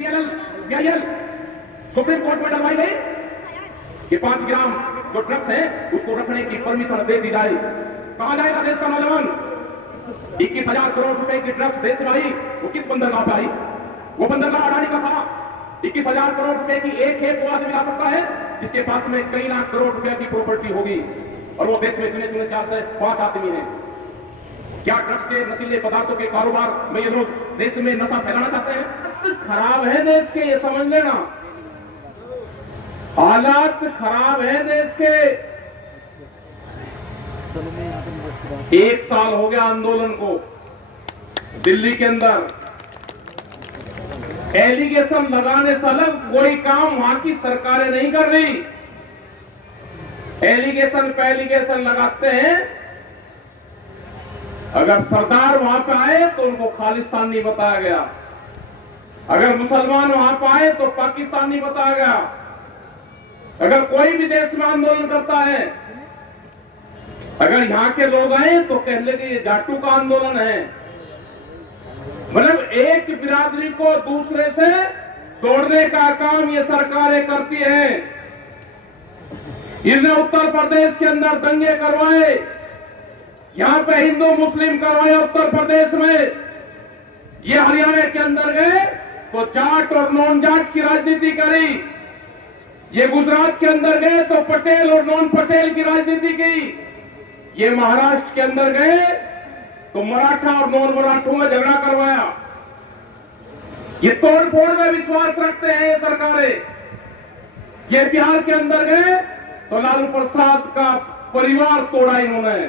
PLL supreme court में डलवाई गई कि 5 ग्राम जो ड्रग्स है उसको रखने की परमिशन दे दी जाए। कहां जाएगा देश का नौजवान? 21,000 करोड़ रुपए की ड्रग्स देश में आई, वो किस बंदरगाह पे आई? वो बंदरगाह अडानी का था। 21,000 करोड़ रुपए की एक वो आदमी ला सकता है जिसके पास में कई लाख करोड़ रुपए की प्रॉपर्टी होगी, और वो देश में चुने 4 से 5 आदमी हैं। क्या ड्रग्स के नशीले पदार्थों के कारोबार में ये लोग देश में नशा फैलाना चाहते हैं? खराब है देश के, ये समझ लेना। हालात खराब है देश के। 1 साल हो गया आंदोलन को। दिल्ली के अंदर एलिगेशन लगाने से अलग कोई काम वहां की सरकारें नहीं कर रही। एलिगेशन पे एलिगेशन लगाते हैं। अगर सरदार वहां पे आए तो उनको खालिस्तानी बताया गया, अगर मुसलमान वहां पे आए तो पाकिस्तानी बताया गया। अगर कोई भी देश में आंदोलन करता है, अगर यहां के लोग आए तो कह लगे ये जाटू का आंदोलन है। मतलब एक बिरादरी को दूसरे से तोड़ने का काम ये सरकारें करती हैं। इन्होंने उत्तर प्रदेश के अंदर दंगे करवाए, यहां पे हिंदू मुस्लिम करवाए उत्तर प्रदेश में। ये हरियाणा के अंदर गए तो जाट और नॉन जाट की राजनीति करी। ये गुजरात के अंदर गए तो पटेल और नॉन पटेल की राजनीति की। ये महाराष्ट्र के अंदर गए तो मराठा और नॉन मराठों में झगड़ा करवाया। ये तोड़फोड़ में विश्वास रखते हैं ये सरकारें। ये बिहार के अंदर गए तो लालू प्रसाद का परिवार तोड़ा इन्होंने।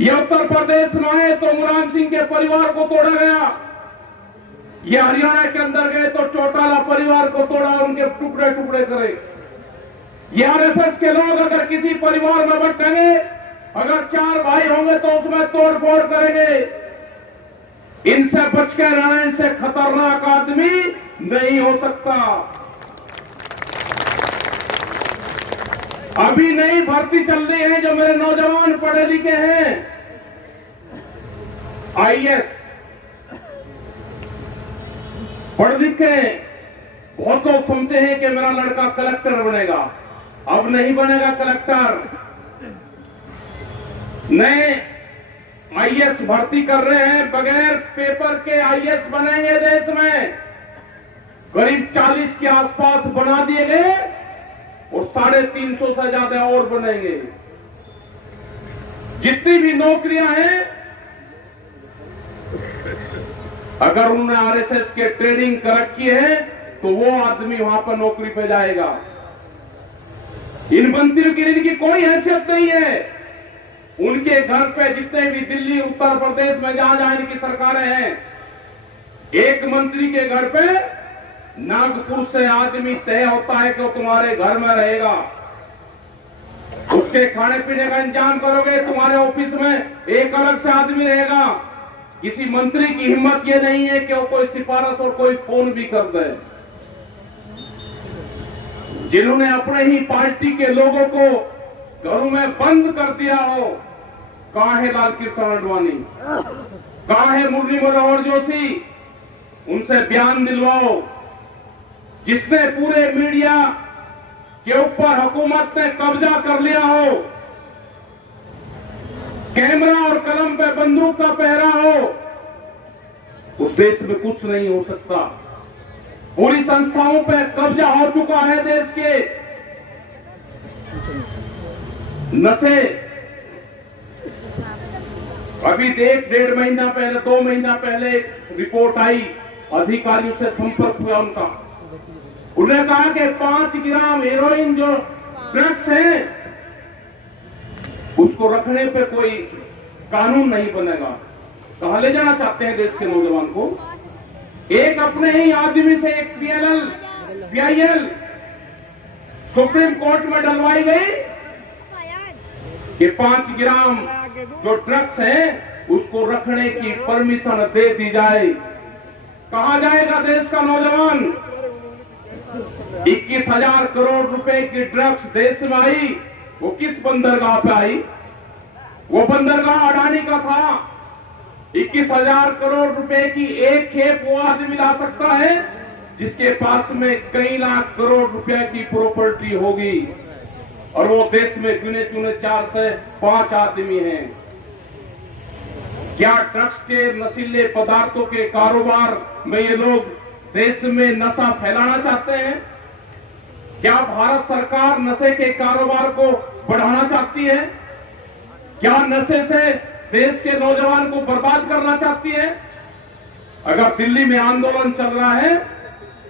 ये उत्तर प्रदेश में आए तो मुलायम सिंह के परिवार को तोड़ा गया। ये हरियाणा के अंदर गए तो चौटाला परिवार को तोड़ा, उनके टुकड़े टुकड़े करे। ये आरएसएस के लोग अगर किसी परिवार में बटेंगे, अगर 4 भाई होंगे तो उसमें तोड़फोड़ करेंगे। इनसे बच के रहना, इनसे खतरनाक आदमी नहीं हो सकता। अभी नई भर्ती चल रही है, जो मेरे नौजवान पढ़े लिखे हैं, आईएएस पढ़ लिखे। बहुत लोग समझते हैं कि मेरा लड़का कलेक्टर बनेगा। अब नहीं बनेगा कलेक्टर। नए आईएएस भर्ती कर रहे हैं, बगैर पेपर के आईएएस बनेंगे देश में। करीब 40 के आसपास बना दिए गए और 350 से ज्यादा और बनेंगे। जितनी भी नौकरियां हैं, अगर उन्होंने आरएसएस के ट्रेनिंग कर रखी है तो वो आदमी वहां पर नौकरी पे जाएगा। इन मंत्रियों की इनकी कोई हैसियत नहीं है। उनके घर पे जितने भी दिल्ली उत्तर प्रदेश में जहां जहां इनकी सरकारें हैं, एक मंत्री के घर पे नागपुर से आदमी तय होता है कि वो तुम्हारे घर में रहेगा। उसके खाने पीने का इंतजाम करोगे, तुम्हारे ऑफिस में एक अलग से आदमी रहेगा। किसी मंत्री की हिम्मत ये नहीं है कि वो कोई सिफारिश और कोई फोन भी कर दे। जिन्होंने अपने ही पार्टी के लोगों को घरों में बंद कर दिया हो, कहां है लाल कृष्ण आडवाणी, कहां है मुरली मनोहर जोशी? उनसे बयान दिलवाओ। जिसने पूरे मीडिया के ऊपर हुकूमत ने कब्जा कर लिया हो, कैमरा और कलम पे बंदूक का पहरा हो, उस देश में कुछ नहीं हो सकता। पूरी संस्थाओं पे कब्जा हो चुका है देश के। नशे अभी 1-1.5 महीना पहले, 2 महीना पहले रिपोर्ट आई, अधिकारियों से संपर्क हुआ उनका। उन्होंने कहा कि 5 ग्राम हेरोइन जो ड्रग्स है उसको रखने पे कोई कानून नहीं बनेगा। कहां ले जाना चाहते हैं देश के नौजवान को? एक अपने ही आदमी से एक PIL सुप्रीम कोर्ट में डलवाई गई कि 5 ग्राम जो ड्रग्स है उसको रखने की परमिशन दे दी जाए। कहां जाएगा देश का नौजवान? 21,000 करोड़ रुपए की ड्रग्स देश में आई, वो किस बंदरगाह पे आई? वो बंदरगाह अडानी का था। 21,000 करोड़ रुपए की एक खेप वो आदमी ला सकता है जिसके पास में कई लाख करोड़ रुपए की प्रॉपर्टी होगी, और वो देश में गिने चुने 4 से 5 आदमी हैं। क्या ड्रग्स के नशीले पदार्थों के कारोबार में ये लोग देश में नशा फैलाना चाहते हैं? क्या भारत सरकार नशे के कारोबार को बढ़ाना चाहती है? क्या नशे से देश के नौजवान को बर्बाद करना चाहती है? अगर दिल्ली में आंदोलन चल रहा है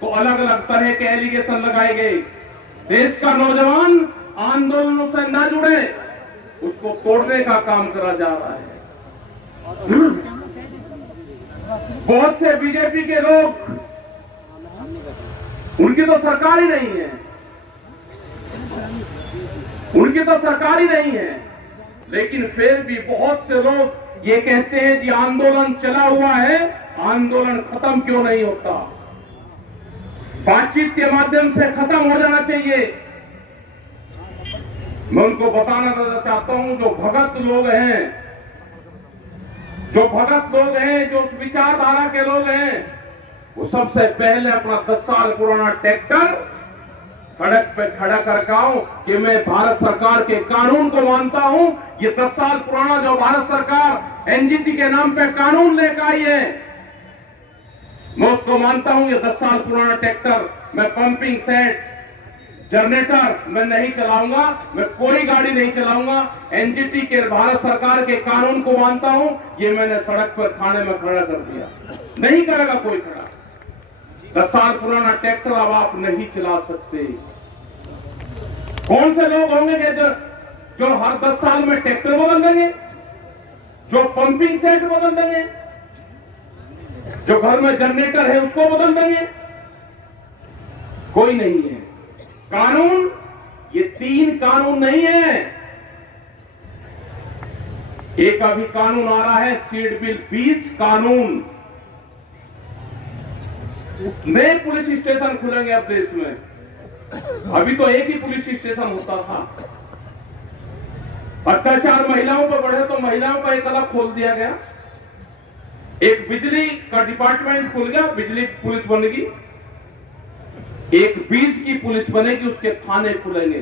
तो अलग अलग तरह के एलिगेशन लगाए गए। देश का नौजवान आंदोलनों से न जुड़े, उसको तोड़ने का काम करा जा रहा है। बहुत से बीजेपी के लोग, उनकी तो सरकार ही नहीं है, उनकी तो सरकार ही नहीं है, लेकिन फिर भी बहुत से लोग ये कहते हैं कि आंदोलन चला हुआ है, आंदोलन खत्म क्यों नहीं होता? बातचीत के माध्यम से खत्म हो जाना चाहिए। मैं उनको बताना चाहता हूं, जो भगत लोग हैं, जो उस विचारधारा के लोग हैं, वो सबसे पहले अपना 10 साल पुराना ट्रैक्टर सड़क पे खड़ा कर आओ कि मैं भारत सरकार के कानून को मानता हूं। ये 10 साल पुराना जो भारत सरकार एनजीटी के नाम पे कानून लेकर आई है, मैं उसको मानता हूं। ये 10 साल पुराना ट्रैक्टर, मैं पंपिंग सेट, जनरेटर मैं नहीं चलाऊंगा, मैं कोई गाड़ी नहीं चलाऊंगा। एनजीटी के भारत सरकार के कानून को मानता हूं। ये मैंने सड़क पर खाने में खड़ा कर दिया, नहीं करेगा कोई खड़ा। 10 साल पुराना ट्रैक्टर अब आप नहीं चला सकते। कौन से लोग होंगे जो हर 10 साल में ट्रैक्टर बदल देंगे, जो पंपिंग सेट बदल देंगे, जो घर में जनरेटर है उसको बदल देंगे? कोई नहीं है। कानून, ये 3 कानून नहीं है। एक अभी कानून आ रहा है सीड बिल 20 कानून। नए पुलिस स्टेशन खुलेंगे अब देश में। अभी तो एक ही पुलिस स्टेशन होता था। अत्याचार महिलाओं पर बढ़े तो महिलाओं का एक अलग खोल दिया गया। एक बिजली का डिपार्टमेंट खुल गया, बिजली पुलिस बनेगी। एक बीज की पुलिस बनेगी, उसके थाने खुलेंगे।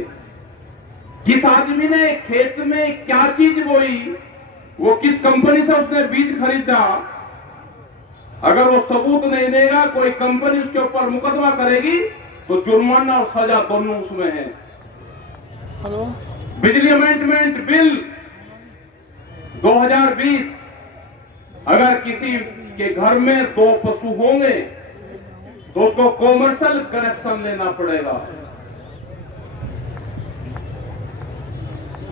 किस आदमी ने खेत में क्या चीज बोई, वो किस कंपनी से उसने बीज खरीदा, अगर वो सबूत नहीं देगा, कोई कंपनी उसके ऊपर मुकदमा करेगी तो जुर्माना और सजा दोनों उसमें है। बिजली अमेंडमेंट बिल 2020, अगर किसी के घर में 2 पशु होंगे तो उसको कॉमर्शियल कनेक्शन लेना पड़ेगा।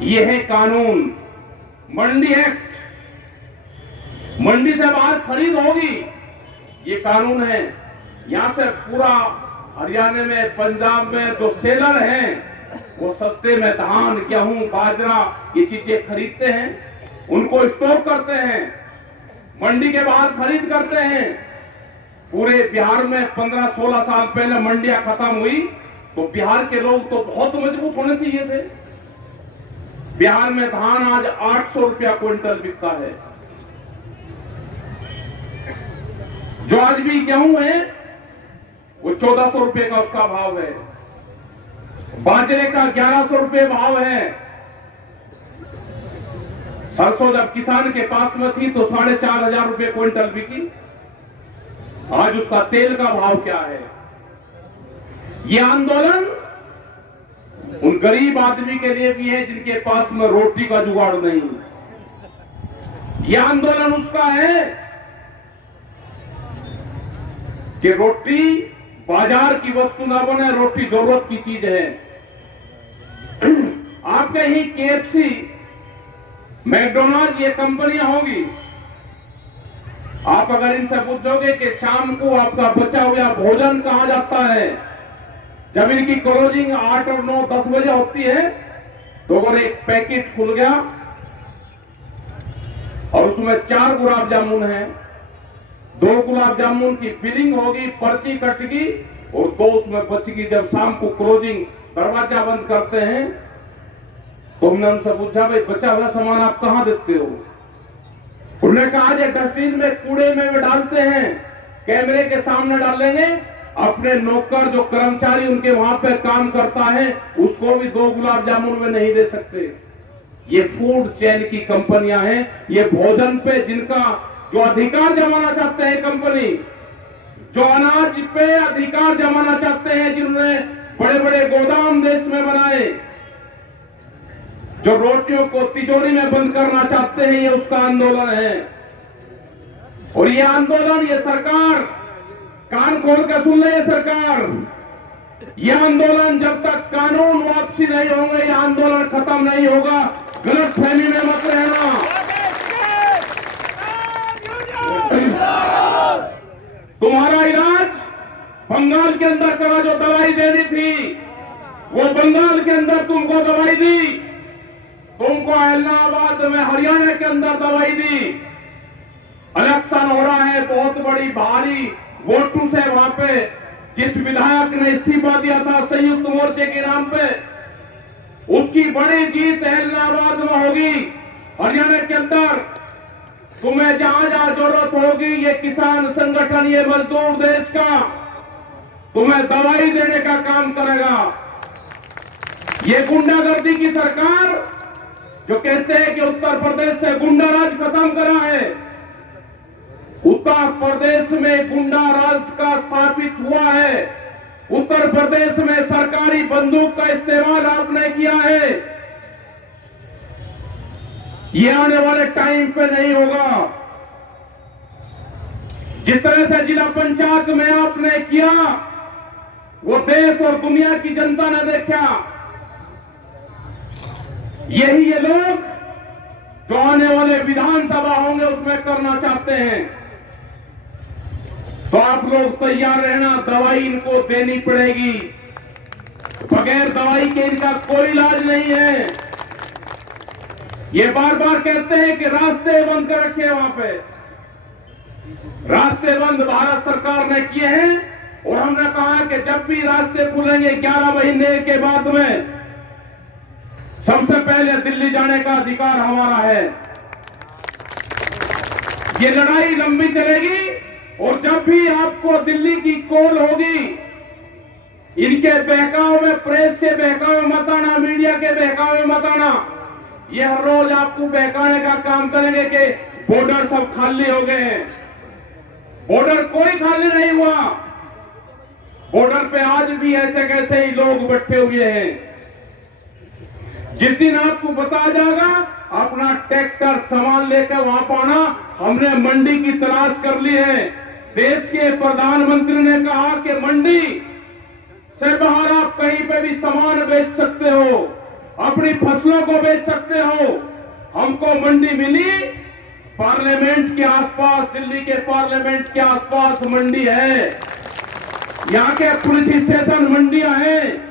यह है कानून। मंडी एक्ट, मंडी से बाहर खरीद होगी, ये कानून है। यहां से पूरा हरियाणा में, पंजाब में जो सेलर हैं, वो सस्ते में धान, गेहूं, बाजरा ये चीजें खरीदते हैं, उनको स्टॉक करते हैं, मंडी के बाहर खरीद करते हैं। पूरे बिहार में 15-16 साल पहले मंडियां खत्म हुई तो बिहार के लोग तो बहुत मजबूत होने चाहिए थे। बिहार में धान आज 800 रुपया क्विंटल बिकता है। जो आज भी गेहूं है वो 1400 रुपए का उसका भाव है। बाजरे का 1100 रुपए भाव है। सरसों जब किसान के पास में थी तो 4,500 रुपए क्विंटल बिकी। आज उसका तेल का भाव क्या है? ये आंदोलन उन गरीब आदमी के लिए भी है जिनके पास में रोटी का जुगाड़ नहीं। ये आंदोलन उसका है कि रोटी बाजार की वस्तु ना बने, रोटी जरूरत की चीज है। आपके ही KFC, मैकडोनाल्ड, ये कंपनियां होंगी। आप अगर इनसे पूछोगे कि शाम को आपका बचा हुआ भोजन कहां जाता है, जब इनकी क्लोजिंग 8 और 9, 10 बजे होती है, तो अगर एक पैकेट खुल गया और उसमें 4 गुलाब जामुन है, 2 गुलाब जामुन की बिलिंग होगी, पर्ची कटेगी और 2 उसमें बचेगी। जब शाम को क्लोजिंग दरवाजा बंद करते हैं तो हमने उनसे पूछा, भाई बचा हुआ सामान आप कहां देते हो? उन्होंने कहा जो डस्टबिन में कूड़े में वे डालते हैं, कैमरे के सामने डालेंगे, अपने नौकर जो कर्मचारी उनके वहां पे काम करता है उसको भी 2 गुलाब जामुन में नहीं दे सकते। ये फूड चेन की कंपनियां हैं, ये भोजन पे जिनका जो अधिकार जमाना चाहते हैं कंपनी, जो अनाज पे अधिकार जमाना चाहते हैं, जिन्होंने बड़े बड़े गोदाम देश में बनाए, जो रोटियों को तिजोरी में बंद करना चाहते हैं, ये उसका आंदोलन है। और ये आंदोलन, ये सरकार कान खोल कर सुन ले, ये सरकार, ये आंदोलन जब तक कानून वापसी नहीं होंगे, ये आंदोलन खत्म नहीं होगा। गलत फहमी में मत रहना। तुम्हारा इलाज बंगाल के अंदर करा, जो दवाई देनी थी वो बंगाल के अंदर तुमको दवाई दी, तुमको इलाहाबाद में हरियाणा के अंदर दवाई दी। इलेक्शन हो रहा है, बहुत बड़ी भारी वोटों से वहां पे जिस विधायक ने इस्तीफा दिया था संयुक्त मोर्चे के नाम पे, उसकी बड़ी जीत इलाहाबाद में होगी। हरियाणा के अंदर तुम्हें जहां जहां जरूरत होगी, ये किसान संगठन, ये मजदूर देश का तुम्हें दवाई देने का काम करेगा। ये गुंडागर्दी की सरकार जो कहते हैं कि उत्तर प्रदेश से गुंडा राज खत्म करा है, उत्तर प्रदेश में गुंडा राज का स्थापित हुआ है। उत्तर प्रदेश में सरकारी बंदूक का इस्तेमाल आपने किया है। ये आने वाले टाइम पे नहीं होगा। जिस तरह से जिला पंचायत में आपने किया, वो देश और दुनिया की जनता ने देखा। यही ये लोग जो आने वाले विधानसभा होंगे उसमें करना चाहते हैं। तो आप लोग तैयार रहना, दवाई इनको देनी पड़ेगी। बगैर दवाई के इनका कोई इलाज नहीं है। ये बार बार कहते हैं कि रास्ते बंद कर रखे हैं, वहां पे रास्ते बंद भारत सरकार ने किए हैं। और हमने कहा कि जब भी रास्ते खुलेंगे 11 महीने के बाद में, सबसे पहले दिल्ली जाने का अधिकार हमारा है। ये लड़ाई लंबी चलेगी और जब भी आपको दिल्ली की कॉल होगी, इनके बहकाव में, प्रेस के बहकाव में मत आना, मीडिया के बहकाव में मत आना। ये हर रोज आपको बहकाने का काम करेंगे कि बॉर्डर सब खाली हो गए हैं। बॉर्डर कोई खाली नहीं हुआ। बॉर्डर पे आज भी ऐसे कैसे ही लोग बैठे हुए हैं। जिस दिन आपको बताया जाएगा, अपना ट्रैक्टर सामान लेकर वहां पाना, हमने मंडी की तलाश कर ली है। देश के प्रधानमंत्री ने कहा कि मंडी से बाहर आप कहीं पे भी सामान बेच सकते हो, अपनी फसलों को बेच सकते हो। हमको मंडी मिली, पार्लियामेंट के आसपास, दिल्ली के पार्लियामेंट के आसपास मंडी है। यहाँ के पुलिस स्टेशन मंडियां हैं,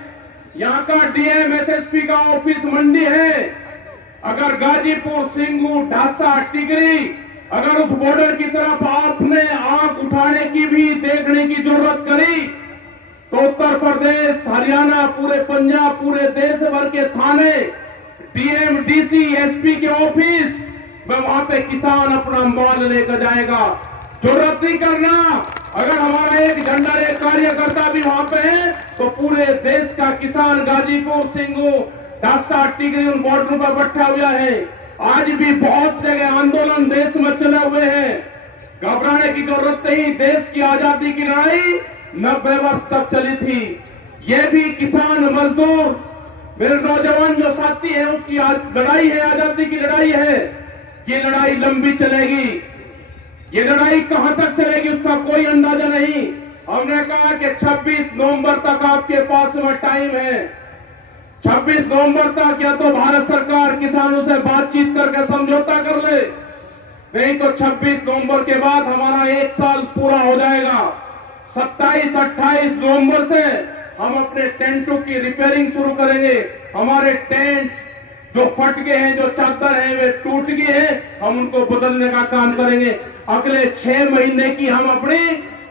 यहाँ का डीएम एसएसपी का ऑफिस मंडी है। अगर गाजीपुर, सिंगू, ढासा, टिकरी, अगर उस बॉर्डर की तरफ आपने आंख उठाने की भी, देखने की जरूरत करी, तो उत्तर प्रदेश, हरियाणा, पूरे पंजाब, पूरे देश भर के थाने, डीएम, डीसी, एसपी के ऑफिस में वहां पे किसान अपना माल लेकर जाएगा। जरूरत नहीं करना, अगर हमारा एक झंडा, एक कार्यकर्ता भी वहां पे है तो पूरे देश का किसान गाजीपुर, सिंगू, ढासा, टिकरी उन बॉर्डर पर बैठा हुआ है। आज भी बहुत जगह आंदोलन देश में चले हुए हैं। घबराने की जरूरत नहीं। देश की आजादी की लड़ाई 90 वर्ष तक चली थी। ये भी किसान, मजदूर, मेरे नौजवान जो साथी है, उसकी लड़ाई है, आजादी की लड़ाई है। ये लड़ाई लंबी चलेगी। ये लड़ाई कहां तक चलेगी उसका कोई अंदाजा नहीं। हमने कहा कि 26 नवंबर तक आपके पास में टाइम है। 26 नवंबर तक या तो भारत सरकार किसानों से बातचीत करके समझौता कर ले, नहीं तो 26 नवंबर के बाद हमारा 1 साल पूरा हो जाएगा। 27-28 नवंबर से हम अपने टेंटों की रिपेयरिंग शुरू करेंगे। हमारे टेंट जो फट गए हैं, जो चादर है वे टूट गई है, हम उनको बदलने का काम करेंगे। अगले 6 महीने की हम अपने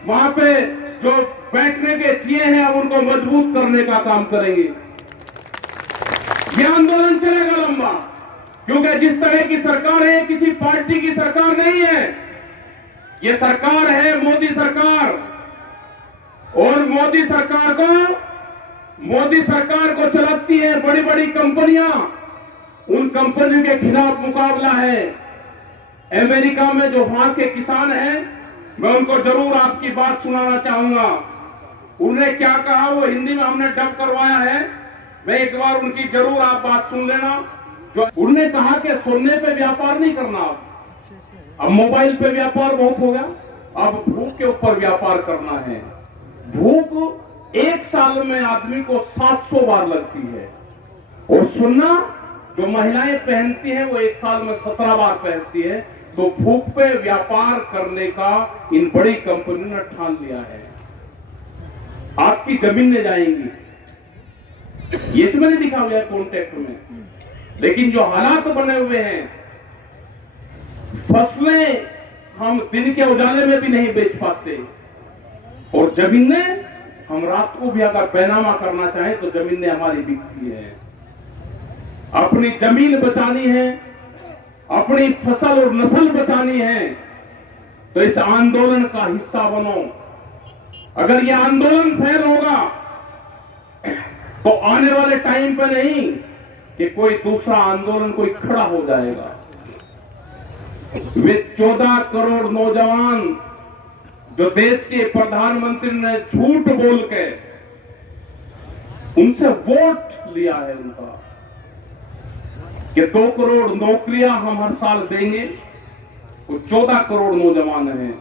वहां पे जो बैठने के दिए हैं, हम उनको मजबूत करने का काम करेंगे। ये आंदोलन चलेगा लंबा, क्योंकि जिस तरह की सरकार है किसी पार्टी की सरकार नहीं है, ये सरकार है मोदी सरकार। और मोदी सरकार को चलाती है बड़ी बड़ी कंपनियां। उन कंपनियों के खिलाफ मुकाबला है। अमेरिका में जो वहां के किसान हैं, मैं उनको जरूर आपकी बात सुनाना चाहूंगा। उन्होंने क्या कहा वो हिंदी में हमने डब करवाया है, मैं एक बार उनकी जरूर आप बात सुन लेना। जो उन्होंने कहा कि सोने पे व्यापार नहीं करना, अब मोबाइल पे व्यापार बहुत हो गया, अब भूख के ऊपर व्यापार करना है। भूख एक साल में आदमी को 700 बार लगती है, और सुनना जो महिलाएं पहनती हैं वो एक साल में 17 बार पहनती है। तो भूख पे व्यापार करने का इन बड़ी कंपनियों ने ठान लिया है। आपकी जमीनें जाएंगी, ये इसमें नहीं लिखा हुआ है कॉन्ट्रैक्ट में, लेकिन जो हालात बने हुए हैं, फसलें हम दिन के उजाले में भी नहीं बेच पाते, और जमीनें हम रात को भी अगर बैनामा करना चाहें तो जमीनें हमारी बिकती है। अपनी जमीन बचानी है, अपनी फसल और नस्ल बचानी है, तो इस आंदोलन का हिस्सा बनो। अगर यह आंदोलन फेल होगा तो आने वाले टाइम पे नहीं कि कोई दूसरा आंदोलन कोई खड़ा हो जाएगा। वे 14 करोड़ नौजवान जो देश के प्रधानमंत्री ने झूठ बोल के उनसे वोट लिया है उनका कि 2 करोड़ नौकरियां हम हर साल देंगे, वो 14 करोड़ नौजवान हैं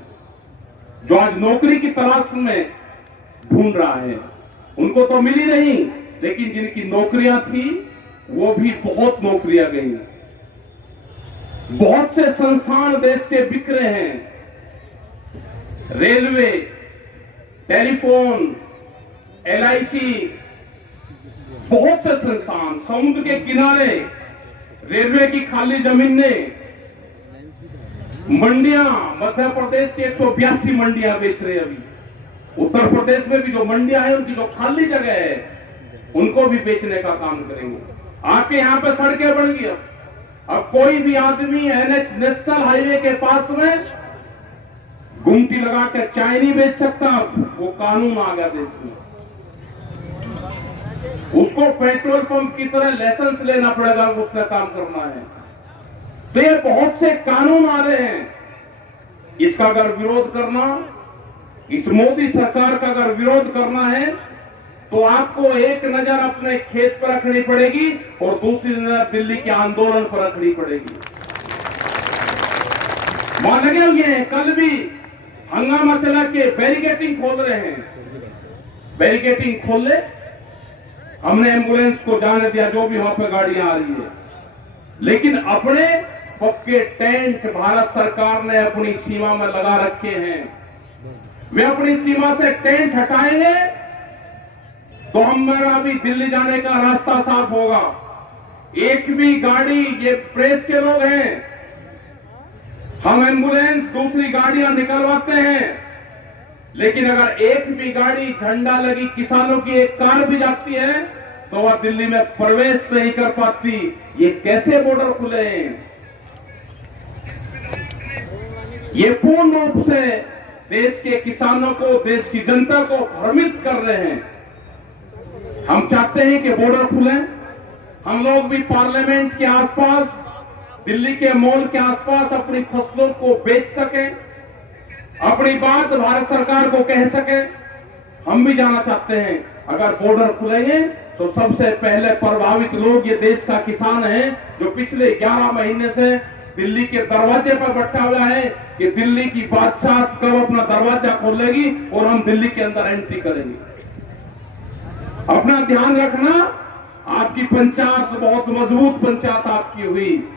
जो आज नौकरी की तलाश में ढूंढ रहा है। उनको तो मिली नहीं, लेकिन जिनकी नौकरियां थी वो भी बहुत नौकरियां गई। बहुत से संस्थान देश के बिखरे हैं, रेलवे, टेलीफोन, LIC, बहुत से संस्थान, समुद्र के किनारे रेलवे की खाली जमीनें, मंडियां, मध्य प्रदेश की 182 मंडियां बेच रहे हैं अभी। उत्तर प्रदेश में भी जो मंडियां हैं उनकी जो खाली जगह है उनको भी बेचने का काम करेंगे। आपके यहां पे सड़कें बन गई, अब कोई भी आदमी NH नेशनल हाईवे के पास में गुमटी लगा के चाय नहीं बेच सकता। वो कानून आ गया देश में, उसको पेट्रोल पंप की तरह लाइसेंस लेना पड़ेगा, उसका काम करना है। तो ये बहुत से कानून आ रहे हैं, इसका अगर विरोध करना, इस मोदी सरकार का अगर विरोध करना है तो आपको एक नजर अपने खेत पर रखनी पड़ेगी और दूसरी नजर दिल्ली के आंदोलन पर रखनी पड़ेगी। वहां लगे हुए हैं, कल भी हंगामा चला के बैरिकेटिंग खोल रहे हैं। बैरिकेटिंग खोल ले, हमने एम्बुलेंस को जाने दिया जो भी वहां पे गाड़ियां आ रही है, लेकिन अपने पक्के टेंट भारत सरकार ने अपनी सीमा में लगा रखे हैं। वे अपनी सीमा से टेंट हटाएंगे तो हमारा भी दिल्ली जाने का रास्ता साफ होगा। एक भी गाड़ी, ये प्रेस के लोग हैं, हम एम्बुलेंस दूसरी गाड़ियां निकलवाते हैं, लेकिन अगर एक भी गाड़ी झंडा लगी किसानों की एक कार भी जाती है तो वह दिल्ली में प्रवेश नहीं कर पाती। ये कैसे बॉर्डर खुले हैं? ये पूर्ण रूप से देश के किसानों को, देश की जनता को भ्रमित कर रहे हैं। हम चाहते हैं कि बॉर्डर खुले, हम लोग भी पार्लियामेंट के आसपास, दिल्ली के मॉल के आसपास अपनी फसलों को बेच सकें, अपनी बात भारत सरकार को कह सके। हम भी जाना चाहते हैं। अगर बॉर्डर खुलेंगे तो सबसे पहले प्रभावित लोग ये देश का किसान है, जो पिछले 11 महीने से दिल्ली के दरवाजे पर बैठा हुआ है कि दिल्ली की बादशाह कब अपना दरवाजा खोलेगी और हम दिल्ली के अंदर एंट्री करेंगे। अपना ध्यान रखना, आपकी पंचायत बहुत मजबूत पंचायत आपकी हुई।